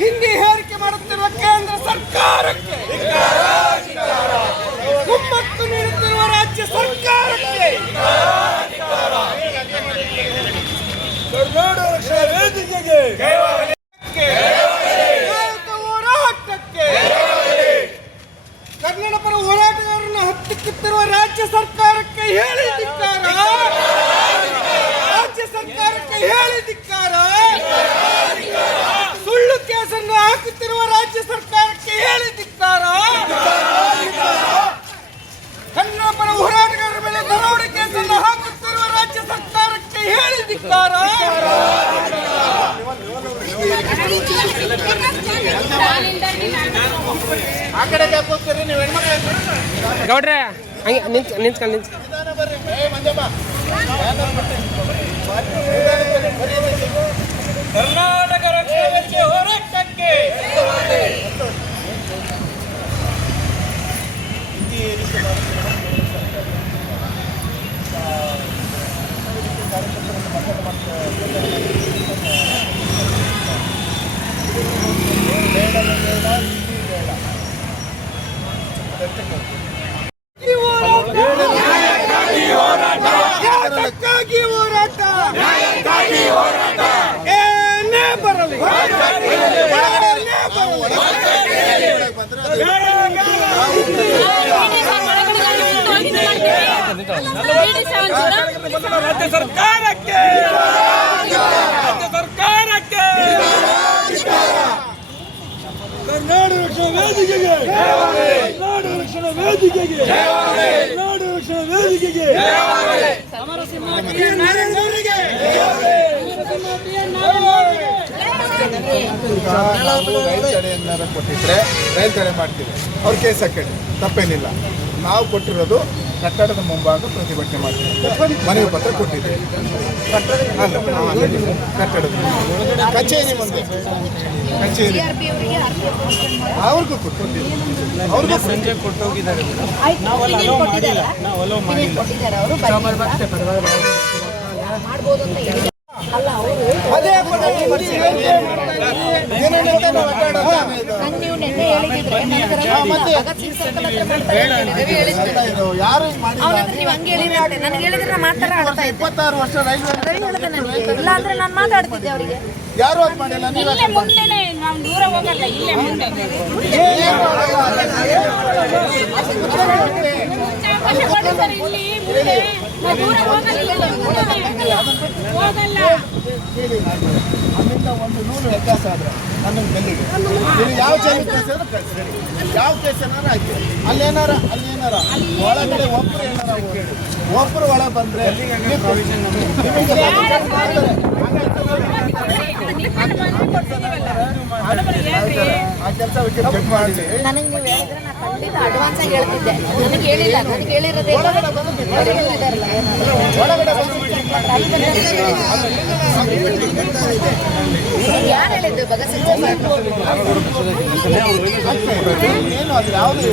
ಹಿಂದಿ ಹೇರಿಕೆ ಮಾಡುತ್ತಿರುವ ಕೇಂದ್ರ ಸರ್ಕಾರಕ್ಕೆ, ಕುಮ್ಮಕ್ಕು ನೀಡುತ್ತಿರುವ ರಾಜ್ಯ ಸರ್ಕಾರಕ್ಕೆ, ಕರ್ನಾಟಕ ರಕ್ಷಣಾ ವೇದಿಕೆಗೆ, ಹೋರಾಟಕ್ಕೆ, ಕನ್ನಡ ಪರ ಹೋರಾಟಗಾರರನ್ನು ಹತ್ತಿಕ್ಕುತ್ತಿರುವ ರಾಜ್ಯ ಸರ್ಕಾರಕ್ಕೆ ಹೇಳಿ ಧಿಕ್ಕಾರ, ರಾಜ್ಯ ಸರ್ಕಾರಕ್ಕೆ ಹೇಳಿ ಧಿಕ್ಕಾರ, ಸುಳ್ಳು ಕೇಸನ್ನು ಹಾಕುತ್ತಿರುವ ರಾಜ್ಯ ಸರ್ಕಾರಕ್ಕೆ ಹೇಳಿ ಧಿಕ್ಕಾರ, ಕನ್ನಡ ಪರ ಹೋರಾಟಗಾರರ ಮೇಲೆ ದರೋಡೆ ಕೇಸನ್ನು ಹಾಕುತ್ತಿರುವ ರಾಜ್ಯ ಸರ್ಕಾರಕ್ಕೆ ಹೇಳಿ ಧಿಕ್ಕಾರ. ಆ ಕಡೆಗೆ ಹೋಗ್ತೀರಿ ನೀವು ಹೆಣ್ಮಕ್ಳು ಗೌಡ್ರೆ ಹಂಗೆ ನಿಂತ್ಕೊಂಡು ಕರ್ನಾಟಕ ರಕ್ಷಣೆ ಹೋರಾಟಕ್ಕೆ ನ್ಯಾಯಕ್ಕಾಗಿ ಹೋರಾಟ, ಏನೇ ಬರಲಿ ರಾಜ್ಯ ಸರ್ಕಾರಕ್ಕೆ, ಕರ್ನಾಟಕ ರಕ್ಷಣಾ ವೇದಿಕೆಗೆ, ಕರ್ನಾಟಕ ರಕ್ಷಣಾ ವೇದಿಕೆಗೆ, ಕರ್ನಾಟಕ ರಕ್ಷಣಾ ವೇದಿಕೆಗೆ, ರೈಲ್ ತಡೆಯನ್ನಾರ ಕೊಟ್ಟಿದ್ರೆ ರೈಲ್ ತಡೆ ಮಾಡ್ತೀವಿ, ಅವ್ರ ಕೇಸ್ ಹಾಕಿ ತಪ್ಪೇನಿಲ್ಲ. ನಾವು ಕೊಟ್ಟಿರೋದು ಕಟ್ಟಡದ ಮುಂಭಾಗ ಪ್ರತಿಭಟನೆ ಮಾಡ್ತೀವಿ, ಮನವಿ ಪತ್ರ ಕೊಟ್ಟಿದ್ದೀವಿ. ಕಟ್ಟಡದ ಕಚೇರಿ ಮುಂದೆ, ಕಚೇರಿ ಅವ್ರಿಗೂ ಕೊಟ್ಟಿದ್ದೀವಿ, ಅವ್ರಿಗೂ ಸಂಜೆ ಕೊಟ್ಟೋಗಿದ್ದಾರೆ. ಅದೇ ಯಾರು 26 ವರ್ಷ ಇಲ್ಲ ಅಂದ್ರೆ ನಾನು ಮಾತಾಡ್ತಿದ್ದೆ ಅವರಿಗೆ. ಯಾರು ಅದು ಮಾಡಿಲ್ಲ. ದೂರ ಹೋಗಲ್ಲ, ಇಲ್ಲೇ ಮುಂದೆ ಅಲ್ಲಿಂದ ಒಂದು ನೂಲು ವ್ಯತ್ಯಾಸ ಆದ್ರೆ ನನ್ನ ಬೆಲ್ಲಿಗೆ ಯಾವ ಕೇಸ್ ಕಳಿಸ್ರಿ, ಯಾವ ಕೇಸ್ ಏನಾರ ಆಯ್ತು ಅಲ್ಲಿ ಏನಾರ ಒಳಗಡೆ ಒಬ್ಬರು ಒಳಗೆ ಬಂದ್ರೆ ಆ ಕೆಲಸ ಚೆಕ್ ಮಾಡಿ. ನನಗೆ ನೀವು ಹೇಳಿದ್ರೆ ನಾನು ಖಂಡಿತ ಅಡ್ವಾನ್ಸ್ ಆಗಿ ಹೇಳ್ತಿದ್ದೆ. ನನಗೆ ಹೇಳಿಲ್ಲ, ನನಗೆ ಹೇಳಿರೋದೇ ಯಾರು ಹೇಳಿದ್ದು ಭಗತ್ ಸಿಂಗ್ ಏನು ಅದು ಯಾವುದು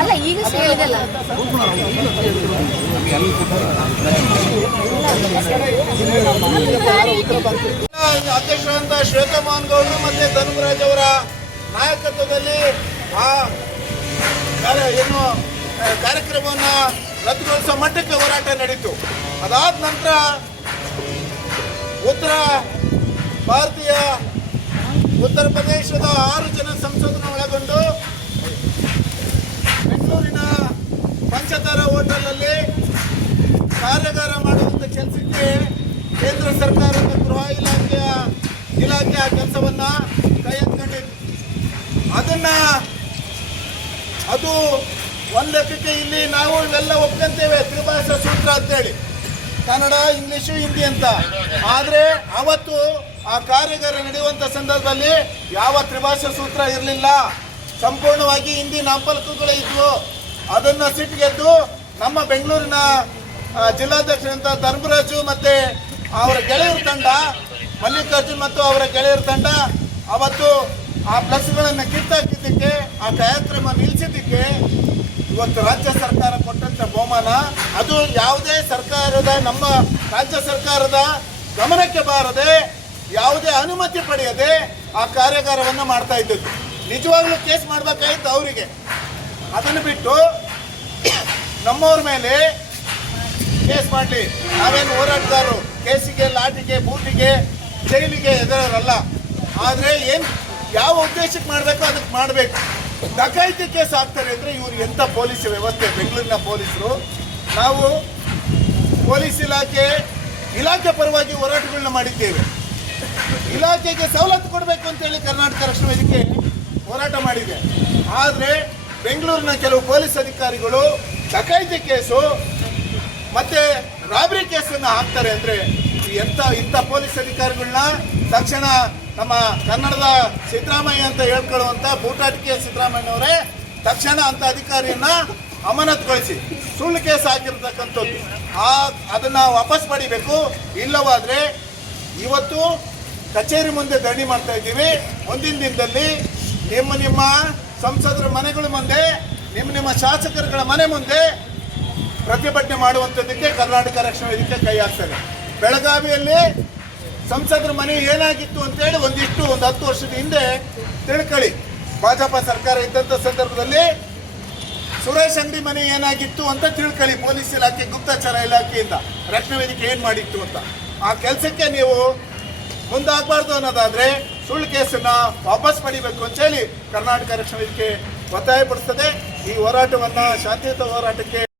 ಅಲ್ಲ, ಈಗ ಹೇಳಿದಲ್ಲ. ಅಧ್ಯಕ್ಷರಾದಂಥ ಶ್ವೇತಾ ಮೋಹನ್ ಗೌಡರು ಮತ್ತು ಧರ್ಮರಾಜ್ ಅವರ ನಾಯಕತ್ವದಲ್ಲಿ ಆ ಏನು ಕಾರ್ಯಕ್ರಮವನ್ನು ರದ್ದುಗೊಳಿಸುವ ಮಟ್ಟಕ್ಕೆ ಹೋರಾಟ ನಡೀತು. ಅದಾದ ನಂತರ ಉತ್ತರ ಪ್ರದೇಶದ 6 ಜನ ಸಂಸದರನ್ನು ಒಳಗೊಂಡು ಬೆಂಗಳೂರಿನ ಪಂಚತಾರ ಹೋಟೆಲ್ನಲ್ಲಿ ಕಾರ್ಯಾಗಾರ ಮಾಡುವಂಥ ಕೆಲಸಕ್ಕೆ ಕೇಂದ್ರ ಸರ್ಕಾರದ ಗೃಹ ಇಲಾಖೆ ಆ ಕೆಲಸವನ್ನು ಕೈ ಎತ್ಕೊಂಡಿದೆ. ಅದು ಒಂದು ಲೆಕ್ಕಕ್ಕೆ ಇಲ್ಲಿ ನಾವು ಇವೆಲ್ಲ ಒಪ್ಕೊಂತೇವೆ, ತ್ರಿಭಾಷಾ ಸೂತ್ರ ಅಂತೇಳಿ, ಕನ್ನಡ, ಇಂಗ್ಲೀಷು, ಹಿಂದಿ ಅಂತ. ಆದರೆ ಅವತ್ತು ಆ ಕಾರ್ಯಾಗಾರ ನಡೆಯುವಂಥ ಸಂದರ್ಭದಲ್ಲಿ ಯಾವ ತ್ರಿಭಾಷಾ ಸೂತ್ರ ಇರಲಿಲ್ಲ. ಸಂಪೂರ್ಣವಾಗಿ ಹಿಂದಿ ನಾಮಫಲಕಗಳೇ ಇದ್ವು. ಅದನ್ನ ಸಿಟ್ಟಿಗೆದ್ದು ನಮ್ಮ ಬೆಂಗಳೂರಿನ ಜಿಲ್ಲಾಧ್ಯಕ್ಷರಂತ ಧರ್ಮರಾಜು ಮತ್ತೆ ಅವರ ಗೆಳೆಯರ ತಂಡ, ಮಲ್ಲಿಕಾರ್ಜುನ್ ಮತ್ತು ಅವರ ಗೆಳೆಯರ ತಂಡ ಅವತ್ತು ಆ ಫ್ಲೆಕ್ಸ್ಗಳನ್ನು ಕಿತ್ತಾಕಿದ್ದಕ್ಕೆ, ಆ ಕಾರ್ಯಕ್ರಮ ನಿಲ್ಲಿಸಿದ್ದಕ್ಕೆ ಇವತ್ತು ರಾಜ್ಯ ಸರ್ಕಾರ ಕೊಟ್ಟಂತ ಬಹುಮಾನ. ಅದು ಯಾವುದೇ ಸರ್ಕಾರದ, ನಮ್ಮ ರಾಜ್ಯ ಸರ್ಕಾರದ ಗಮನಕ್ಕೆ ಬಾರದೆ, ಯಾವುದೇ ಅನುಮತಿ ಪಡೆಯದೆ ಆ ಕಾರ್ಯಾಗಾರವನ್ನು ಮಾಡ್ತಾ ಇದ್ದದ್ದು. ನಿಜವಾಗ್ಲೂ ಕೇಸ್ ಮಾಡಬೇಕಾಗಿತ್ತು ಅವರಿಗೆ. ಅದನ್ನು ಬಿಟ್ಟು ನಮ್ಮವ್ರ ಮೇಲೆ ಕೇಸ್ ಮಾಡಲಿ, ನಾವೇನು ಹೋರಾಟಗಾರರು ಕೇಸಿಗೆ, ಲಾಟಿಗೆ, ಬೂಟಿಗೆ, ಜೈಲಿಗೆ ಎದುರಲ್ಲ. ಆದರೆ ಏನು ಯಾವ ಉದ್ದೇಶಕ್ಕೆ ಮಾಡಬೇಕೋ ಅದಕ್ಕೆ ಮಾಡಬೇಕು. ಡಕಾಯಿತಿ ಕೇಸ್ ಆಗ್ತಾರೆ ಅಂದರೆ ಇವ್ರು ಎಂಥ ಪೊಲೀಸ್ ವ್ಯವಸ್ಥೆ, ಬೆಂಗಳೂರಿನ ಪೊಲೀಸರು. ನಾವು ಪೊಲೀಸ್ ಇಲಾಖೆ ಪರವಾಗಿ ಹೋರಾಟಗಳನ್ನ ಮಾಡಿದ್ದೇವೆ. ಇಲಾಖೆಗೆ ಸವಲತ್ತು ಕೊಡಬೇಕು ಅಂತೇಳಿ ಕರ್ನಾಟಕ ರಕ್ಷಣಾ ವೇದಿಕೆ ಹೋರಾಟ ಮಾಡಿದೆ. ಆದರೆ ಬೆಂಗಳೂರಿನ ಕೆಲವು ಪೊಲೀಸ್ ಅಧಿಕಾರಿಗಳು ಡಕಾಯಿತಿ ಕೇಸು ಮತ್ತೆ ರಾಬರಿ ಕೇಸನ್ನು ಹಾಕ್ತಾರೆ ಅಂದರೆ ಇಂಥ ಪೊಲೀಸ್ ಅಧಿಕಾರಿಗಳನ್ನ ತಕ್ಷಣ ನಮ್ಮ ಕನ್ನಡದ ಸಿದ್ದರಾಮಯ್ಯ ಅಂತ ಹೇಳ್ಕೊಳ್ಳುವಂಥ ಬೂಟಾಟಿಕೆ ಸಿದ್ದರಾಮಯ್ಯನವರೇ ತಕ್ಷಣ ಅಂಥ ಅಧಿಕಾರಿಯನ್ನ ಅಮಾನತುಗೊಳಿಸಿ, ಸುಳ್ಳು ಕೇಸ್ ಹಾಕಿರ್ತಕ್ಕಂಥದ್ದು ಅದನ್ನು ವಾಪಸ್ ಪಡಿಬೇಕು. ಇಲ್ಲವಾದರೆ ಇವತ್ತು ಕಚೇರಿ ಮುಂದೆ ಧರಣಿ ಮಾಡ್ತಾ ಇದ್ದೀವಿ. ಮುಂದಿನ ದಿನದಲ್ಲಿ ನಿಮ್ಮ ಸಂಸದರ ಮನೆಗಳ ಮುಂದೆ, ನಿಮ್ಮ ಶಾಸಕರುಗಳ ಮನೆ ಮುಂದೆ ಪ್ರತಿಭಟನೆ ಮಾಡುವಂಥದ್ದಕ್ಕೆ ಕರ್ನಾಟಕ ರಕ್ಷಣಾ ವೇದಿಕೆ ಕೈ ಹಾಕ್ತಾರೆ. ಬೆಳಗಾವಿಯಲ್ಲಿ ಸಂಸದರ ಮನೆ ಏನಾಗಿತ್ತು ಅಂತೇಳಿ ಒಂದು 10 ವರ್ಷದ ಹಿಂದೆ ತಿಳ್ಕೊಳ್ಳಿ. ಭಾಜಪ ಸರ್ಕಾರ ಇದ್ದಂಥ ಸಂದರ್ಭದಲ್ಲಿ ಸುರೇಶ್ ಅಂಗಡಿ ಮನೆ ಏನಾಗಿತ್ತು ಅಂತ ತಿಳ್ಕೊಳ್ಳಿ. ಪೊಲೀಸ್ ಇಲಾಖೆ, ಗುಪ್ತಚರ ಇಲಾಖೆಯಿಂದ ರಕ್ಷಣಾ ವೇದಿಕೆ ಏನು ಮಾಡಿತ್ತು ಅಂತ. ಆ ಕೆಲಸಕ್ಕೆ ನೀವು ಮುಂದಾಗಬಾರ್ದು ಅನ್ನೋದಾದರೆ ಸುಳ್ಳು ಕೇಸನ್ನು ವಾಪಸ್ ಪಡಿಬೇಕು ಅಂತೇಳಿ ಕರ್ನಾಟಕ ರಕ್ಷಣಾ ವೇದಿಕೆ ಒತ್ತಾಯಪಡಿಸ್ತದೆ. ಈ ಹೋರಾಟವನ್ನು ಶಾಂತಿಯುತ ಹೋರಾಟಕ್ಕೆ